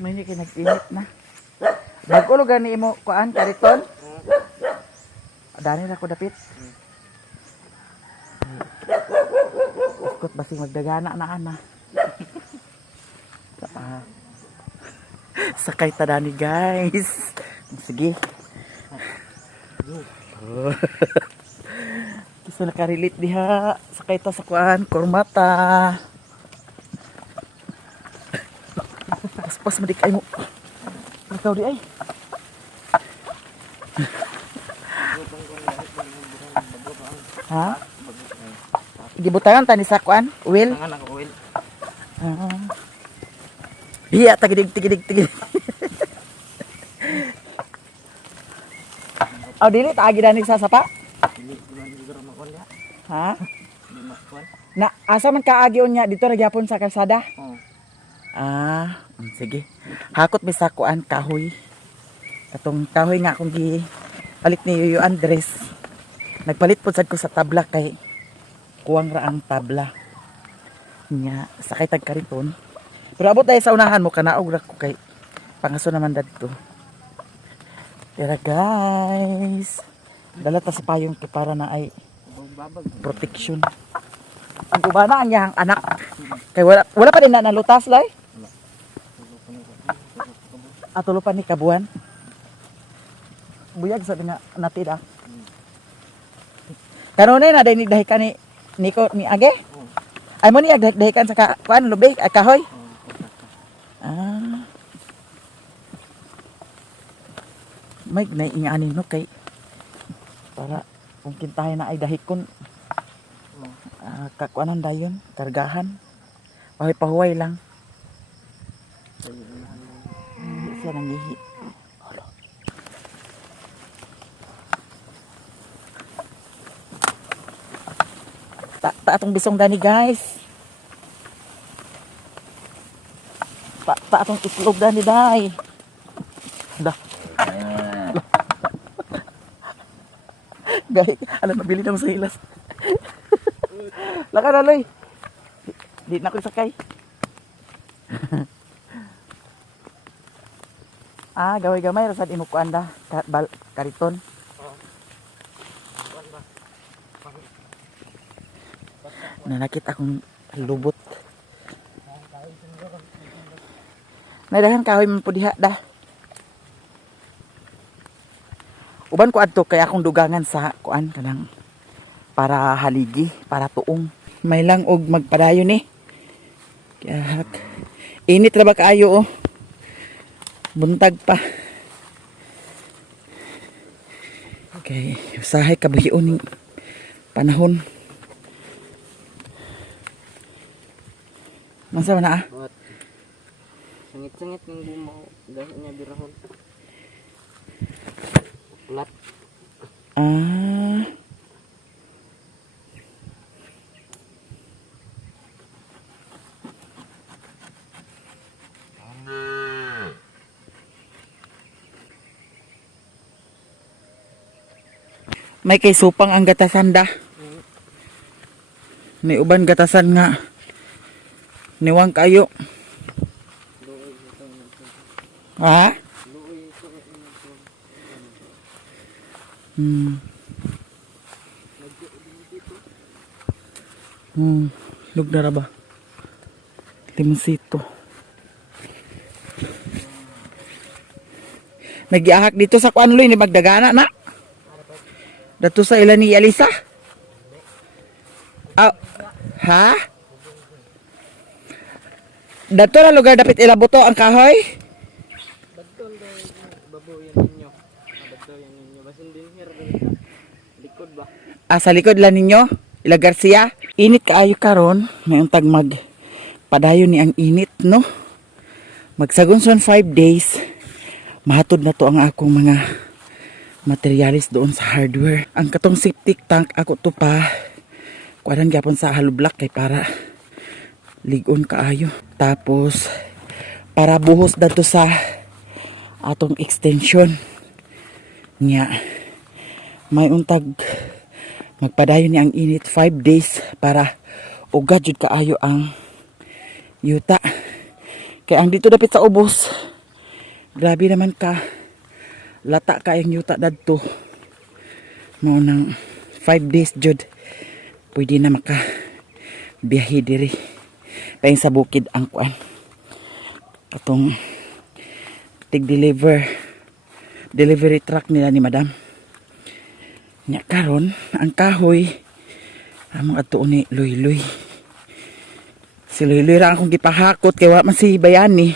May hindi nag-init na. Bago lugar ni mo kuan kariton. Dani na ko dapit. Ikot basing magdagana na ana. Sakay ta dani guys. Sige. Gusto nakarelate diha. Sakay ta sa kuan kurmata. Pas madik ay mo. Ikaw di ay. Ha? Gibutangan tani sa kuan? Will? Tangan ako will. Iya, tigidig. Aw dili ta agi dani sa sapa? Dili siguro makon ya. Ha? Di makon. Na asa man ka agi unya dito ra gyapon sa kalsada? Oh. Sige. Hakot mi sa kuan kahoy. Katong kahoy nga akong gi palit ni Yuyo Andres. Nagpalit po sad ko sa tabla kay kuwang ra ang tabla. Nya sakay tag kariton. Pero abot tayo sa unahan mo kanaog ra ko kay pangaso naman dadto. Tara guys. Dala ta sa payong kay para na ay Babag. protection. Ang ubana ang yahang anak. Kay wala pa din na nalutas lay. Atulupan ni kabuan. Buyag sa nga natid ah. Kanunay na dahi ka ni Niko ni Age? Ay mo ni dahi kan sa kuan lubay ay kahoy. May naiinganin no kay para kung kintahin na ay dahikon kakuanan dayon kargahan pahuway lang hindi siya nangihi. Ta atong bisong dani guys. Ta atong itlog dani day. Dah. Gay, alam mabili na mo sa hilas. Laka na loy. Di na ko sakay. Gaway-gamay rasad imo kuanda kariton. Nanakit akong lubot. Nadahan kahoy man po diha dah. Uban ko adto kay akong dugangan sa kuan kanang para haligi, para tuong. May lang og magpadayon ni. Kaya init ra ba kaayo oh. Buntag pa. Okay, usahay kablion ni panahon. Masa man na Buat. Sangit-sangit ng bumaw. Dahil niya birahon. Ulat. May kay supang ang gatasan da. May uban gatasan nga. Niwang kayo. Ha? Lugar ba? Limosito. Nagiahak dito sa kuanloy ni magdagana na. Dato sa ilan ni Alisa? Ha? Dato na lugar dapat ilaboto ang kahoy? Bagton daw baboyan ninyo. Bagton ninyo. Basin din here likod ba? Sa likod lang ninyo? Ila Garcia? Init kaayo karon, may untag mag padayon ni ang init, no? Magsagunson 5 days. Mahatod na to ang akong mga materialis doon sa hardware. Ang katong septic tank ako to pa kuanan gyapon sa halublak kay para ligon kaayo. Tapos para buhos dato sa atong extension nya may untag magpadayon ni ang init 5 days para ugad jud kaayo ang yuta. Kay ang dito dapit sa ubos Grabe naman ka. Lata kayang yuta dadto. Mao nang 5 days jud. Pwede na maka biyahe diri. Paing sa bukid ang kuan. Katong delivery truck nila ni madam. Nya karon ang kahoy among adto ni Luy-Luy. Si Luy-Luy ra akong gipahakot kay wa man si Bayani.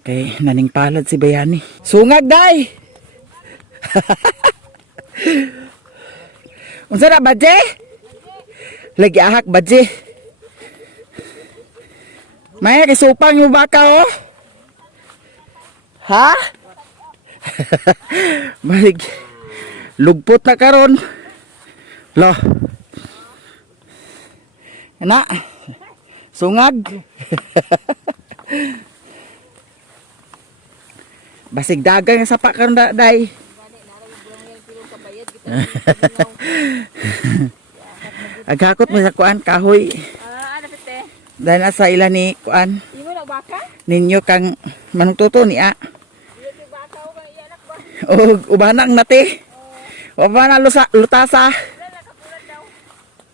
Kay naning palad si Bayani. Sungag day. Unsa na badje? Lagi ahak badje. Maya kay supang yung baka oh. Ha? Balik. Lugpot na karon. Lo. Ana. Sungag. Basig dagang sa pa karon day. Agakot mo sa kuan kahoy. Ano pete? Dahil nasa ila ni kuan Imo na baka? ninyo kang manungtuto niya. Iyo ti baka o kay anak ba? O ubanang nati. Ubana lutasa.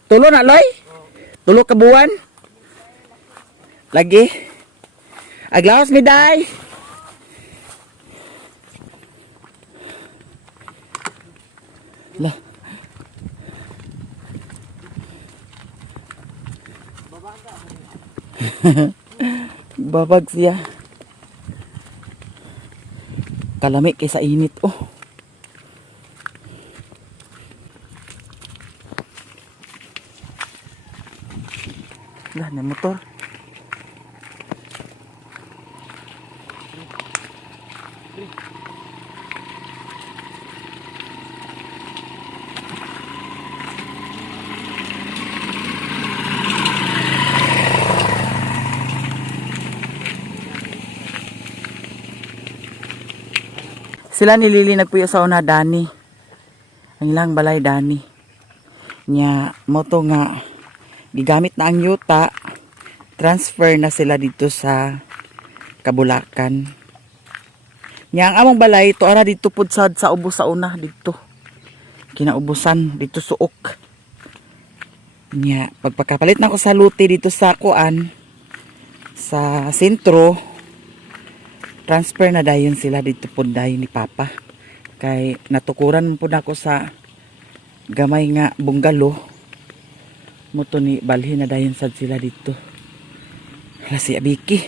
Tulo na loy. Tulo ka buwan. Lagi. Aglaos mi day. Lah. Babag siya. Kalami kaysa init oh. Lah, na motor. Sila ni Lily nagpuyo sa una Dani. Ang ilang balay Dani. Nya mo to nga gigamit na ang yuta. Transfer na sila dito sa Kabulakan. Nya ang among balay to ara dito pud sa ubos sa una dito. Kinaubusan dito suok. Nya pagpakapalit na ko sa luti dito sa kuan sa sentro. Transfer na dayon sila dito po dayon ni Papa. Kay natukuran po na ako sa gamay nga bungalo. Muto ni balhin na dayon sad sila dito. Hala si Abiki.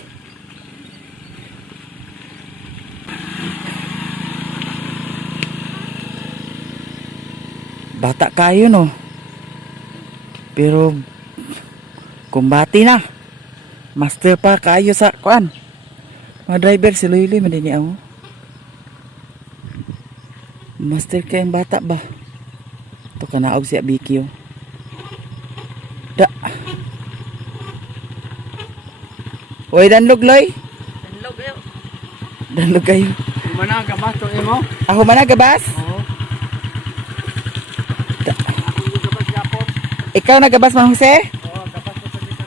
Bata kayo no. Pero kumbati na. Master pa kayo sa kuan. Mga driver si Luy-Luy madini ako. Master kayong bata ba? Ito ka naog si Abiki oh. Da. Uy, danlog Loy. Hello kayo. Danlog kayo. Mana ka ba to imo? Ako man nagabas? Oo. Da. Ako yung gabas yapon. Ikaw nagabas Mang Jose? Oo, gabas ko sa dito.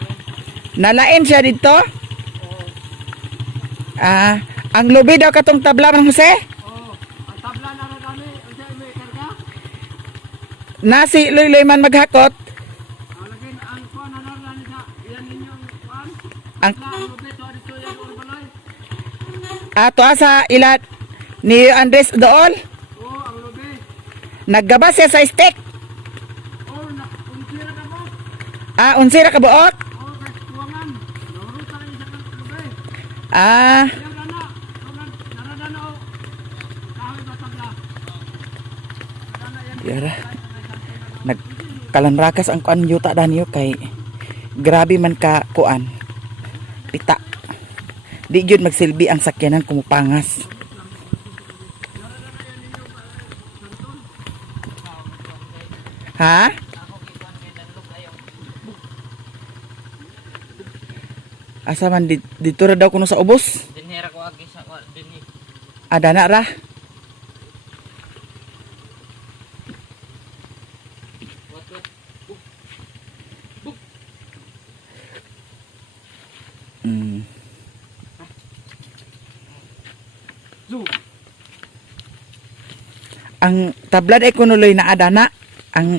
Nalain siya dito? Oo. Ah, ang lubi daw katong tabla Mang Jose? Oo. Ang tabla na rin kami. Ang siya may karga. Nasi Luy-Luy man maghakot. Ang lagin ang kuan na naran sa iyan ninyong kuan. Ang Ang lubit to dito yan or balay. ato sa ilat ni Andres Dool. Oo, ang lubit. Naggabas siya sa stick. Oo, unsira ka mo. Ah, unsira ka buot? Oo, kay tuwangan. Naruta rin sa lubit. Ah, Ayaw na na. Narada na o. Kahoy ba tabla? yara. Nagkalanrakas ang kuan yuta danyo kay grabe man ka kuan. Pita. Di gyud magsilbi ang sakyanan kumupangas. Ha? Asa man dito ra daw kuno sa ubos? Dinhera ko agi sa dinhi. Ada na ra. Ang tablad ay kunuloy na adana. Ang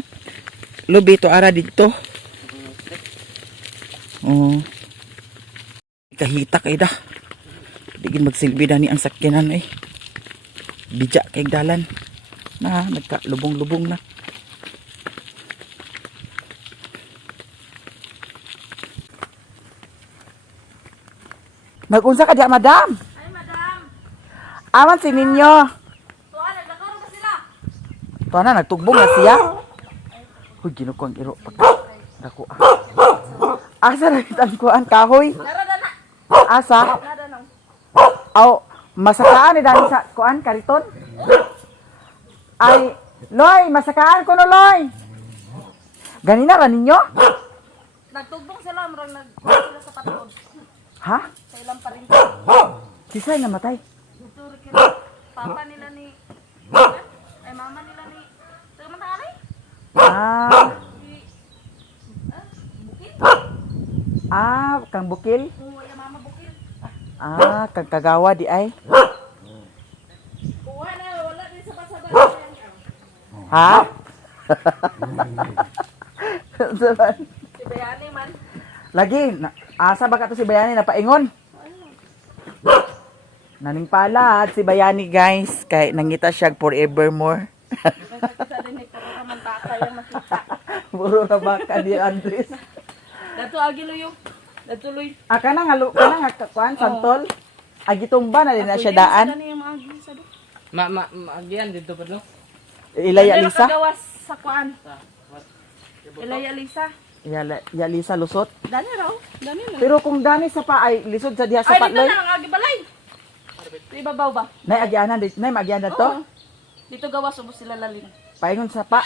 lubi to ara dito. Oh. Kahita kay da. Digin magsilbi dani ang sakyanan eh. Bija kay dalan. Na nagka-lubong-lubong na. Nagunsa ka diya, madam? Ay, madam. Aman si ninyo. Tuan, nagkakaroon ba sila? Tuwa na, nagtugbong na siya. Huy, ginuko ang iro. Dako ah. Asa na ang kuan kahoy? Narada na. Asa? Narada na. Aw, masakaan ni dani sa kuan kariton? Ay, Loy, masakaan ko no, Loy. Ganina ra ninyo? Nagtugbong sila, murang sila sa patuod. Ha? Sa ilang pa rin. Sisay namatay. Ito, kira. Papa nila ni... Ay, mama nila ni... Ito man tanganay? Ah, Bukil? kang bukil. Oo, yung mama bukil. Kang kagawa di ay. Kuha na, wala din sa pasabay. Ha? Si Bayani man. Lagi, asa ba ka to si Bayani na paingon? Naning palad si Bayani guys, kay nangita siya forevermore. Sa din ni puro naman taka yung makita. Puro na baka ni Andres. Dato agiluyo. Datuloy. Kana nga kuan santol. Agitumba na din na siya daan. Ano yung mga gisa do? Maagian dito pa no? Ilaya Lisa. Gawas sa kuan. Ilaya Lisa. Ya Lisa lusot. Dani raw. Dani na. Pero kung dani sa pa ay lisod sa diha sa Ay, dito patloy. na ang agi balay. Di babaw ba? Nay agianan dit, nay magianan to. Oo. Dito gawas ubos sila lalim. Paingon sa pa.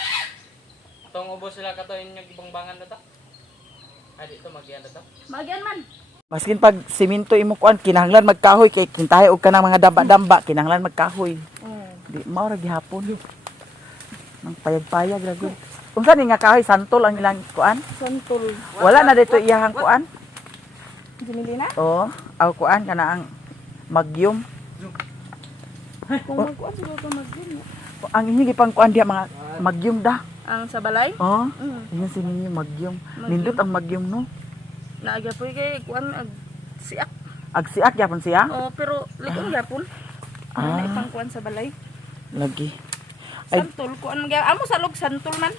Tong ubos sila kato inyong ibang bangan na to. Ay, dito magian na to. Magian man. Maskin pag simento imo kuan kinahanglan magkahoy kay kintahay og kanang mga damba-damba kinahanglan magkahoy. Di mao ra gihapon. Nang payag-payag ra gyud. Unsa ni nga kahoy santol ang ilang kuan? Santol. Wala na dito iyahang kuan. Ginili na? Oo, aw kuan kana ang magyum. Kung magkuan siguro ka magian. Ang inyo gipang kuan diha mga magyum da. Ang sa balay? Oh, Mm. inyo si ninyo magyum. Magyum. Nindot ang magyum no. Naaga po kay kuan ag siak. Agsiak gyapon siya. Oh, pero likong gyapon. Ah. Ay pang kuan sa balay. Lagi. Ay. Santol kuan man amo sa log santol man.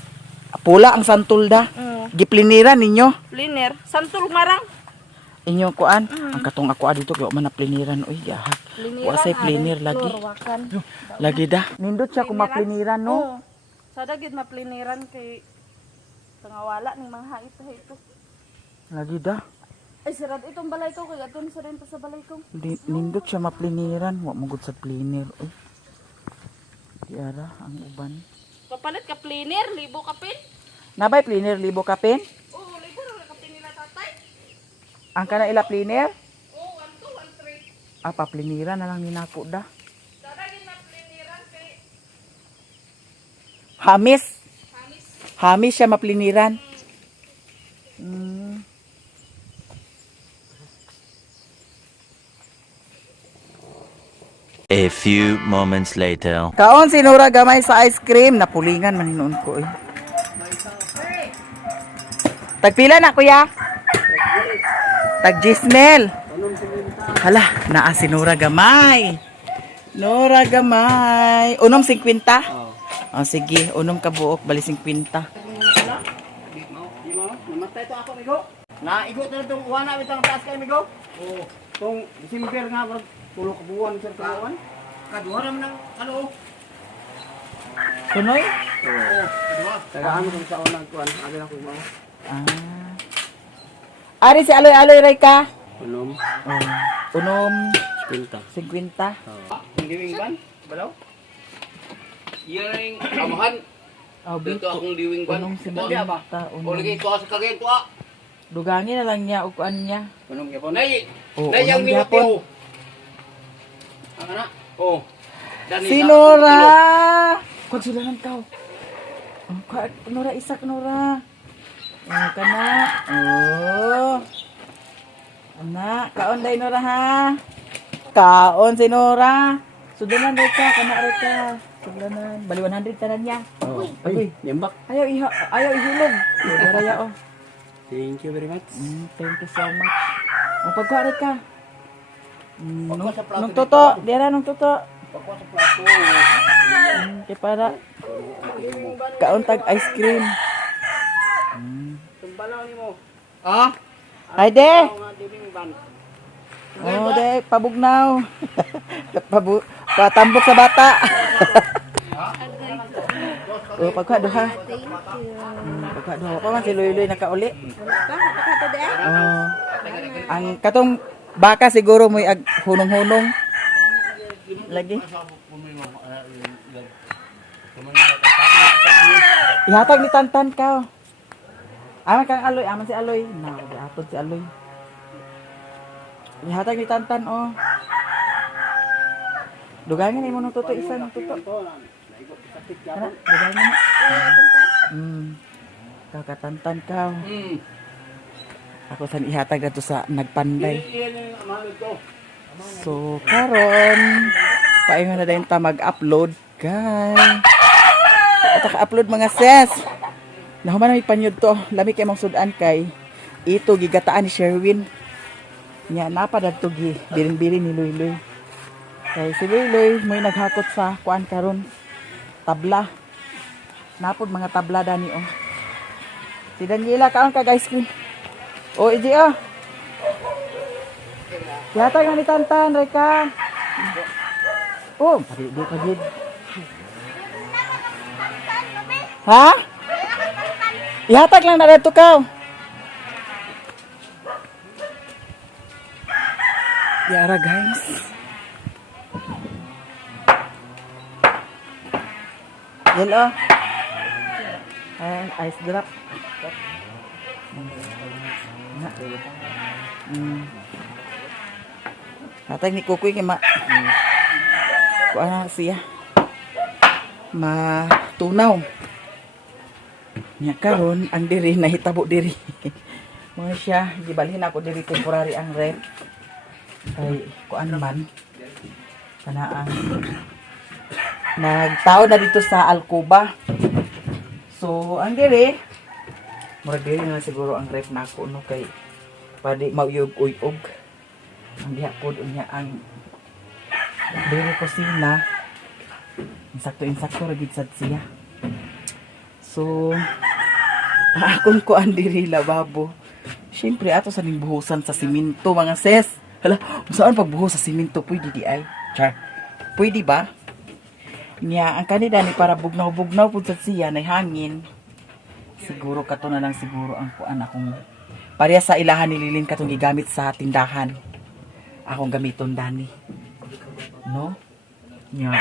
Pula ang santol da. Gipliniran ninyo. Liner, santol marang. Inyo kuan. Ang katong ako dito kay man na pliniran oy gahak. Wa say plinir lagi. Lagi da. Nindot siya kung mapliniran no. Oo. Sa dagit mapliniran kay tangawala ning mga hait-hait. Lagi da. Ay sirad itong balay ko kay aton sa rin pa sa balay ko. Nindot siya mapliniran. Wa mo gud sa plinir oy. Diara ang uban. Papalit ka pliner, libo ka pin. Nabay plinir libo kapin? Oo, libo ra ka pin nila tatay. Ang kana ila plinir? Oo, 1 2 1 3. Papliniran na lang ni nako da. Sa dagit mapliniran kay Hamis. hamis. Hamis siya mapliniran. Mm. A few moments later. Kaon sinura gamay sa ice cream. Napulingan man hinuon ko eh. Tagpila na kuya? Tag Gisnel. Hala, naa sinura gamay. Nora gamay. Unom 50? Oh, sige, unom ka buok, bali 50. Di mo? Namatay to ako, migo. Naigo to itong uwan na itong taas kayo, migo. Oo. Itong December nga, bro. Tulog ka buwan, sir, tuluan. Kaduha naman ng ano. Sunoy? Oo. Tagaan mo kung sa unang kuwan. Agad ako mo. Ari si Aloy-Aloy ray ka? Unom. Unom Pinta. 50. Hindi wing ban? Balaw? Yang amahan. Oh, Dito akong diwing ban. Unong Hindi ba? 50. O lagi ito sa kagay ito ah. Dugangin na lang niya o kuan niya. Unong gyapon. Nay. Oo, Nay yang unong gyapon. minuto. Ang ana? Oh. Dani Si sa- Nora! Kung sila ng tao. Nora, isak Nora. Ano ka na? Oh. Anak, kaon day Nora ha. Kaon si Nora. Sudanan rin ka, kana rin ka. Sudanan. Bali 100 tanan niya. Oh. Ay, nimbak. Ayaw ihulog. Daraya oh. Thank you very much. Thank you so much. O pagkuha rin ka. Pagkuha sa plato Nung toto, diara nung toto. Pagkuha sa plato. Kaya para kauntag ice cream. Tumbalaw ni mo. Ah? Ay de. Mga dibing ban. Oh, de, pabugnaw. Patambok sa bata. Oh, pagkuha duha. Thank you. Pagkuha duha. Pa man si Luy-Luy nakauli. Pakato de. Oh. Ang katong baka siguro mo'y hunong-hunong. Lagi. Ihatag ni Tantan ka. Aman kang Aloy, aman si Aloy. Atod si Aloy. Ihatag ni Tantan, oh. Dugangin na mo nung tuto, isa ng tuto. Kana, dugangin na. Kakatantan ka. Ako san ihatag na to sa nagpanday. So, karon paingon na din ta mag-upload, guys. At ka-upload mga sis. Nahuman na may panyod to. Lami kay mong sudan kay ito gigataan ni Sherwin. Nya napadad to gi bilin-bilin ni Luy-Luy. Kay si Luy-Luy may naghakot sa kuan karon tabla. Napod mga tabla dani oh. Si Daniela kaon ka guys cream. Oh, iji oh. Yata nga ni Tantan, Reka. Oh, di pa gid. Ha? Ihatag lang na dito ka. Yara guys. Hello. Ice drop. Hatag ni Kukoy kay kuan siya. Matunaw. Nya karon ang diri nahitabo diri. Mo siya gibalhin ako diri temporary ang rent. Kay kuan man kana ang nagtao na dito sa Alcoba. So ang diri murag diri na siguro ang rep nako no kay pwede mauyog-uyog. Ang diha pod unya ang diri kusina. Insakto-insakto ra gid sad siya. So akong kuan diri lababo. Siyempre ato sa ning buhusan sa simento mga sis. Hala, saan pagbuhos sa simento pwede di ay? Char. Pwede ba? Nya ang kanida ni para bugnaw-bugnaw pud sa siya nay hangin. Siguro kato na lang siguro ang kuan akong pareha sa ilahan nililin katong gigamit sa tindahan. Akong gamiton dani. No? Nya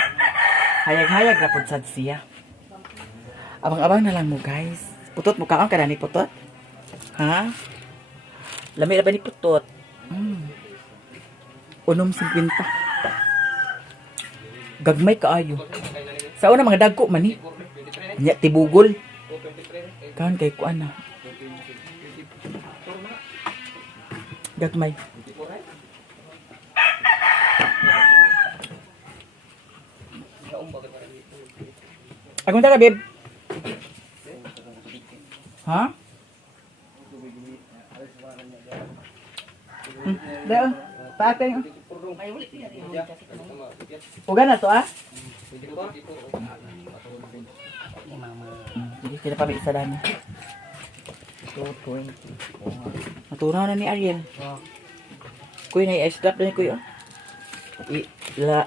hayag-hayag ra pud sad siya. Abang-abang na lang mo guys. Putot mo kaon ka ni putot? Ha? Lami na ba ni putot? Unom 50. Gagmay kaayo. Sa una mga dagko man ni. Nya tibugol. Kaon kay kuan na. Gagmay. Agum ta ka, babe. Ha? Deo, paatay mo. Uga na to ah. Sige, sila pa may isa dami. 220. Natunaw na ni Ariel. Kuy na i-ice drop na ni Kuy oh.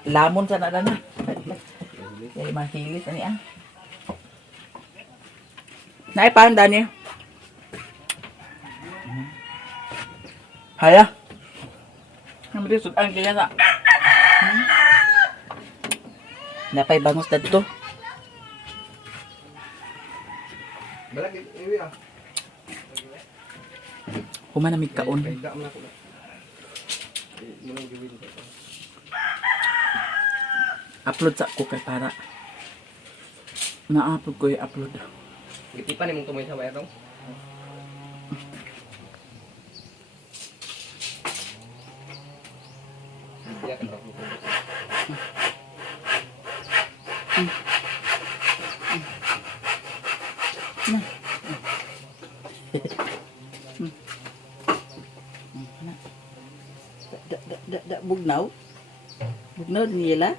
Lamon sana na na. Kaya mahilis ani ah. Naipaan dani. Haya. Namri sudan kaya sa. Napay bangus dito. Balagi iwi ah. Humana mig kaon. Upload sa ko kay para na-upload ko i-upload. Gitipan imong tumoy sa bayar dong. Bugnaw. Bugnaw din nila.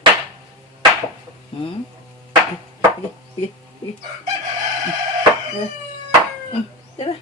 Sige. Tara.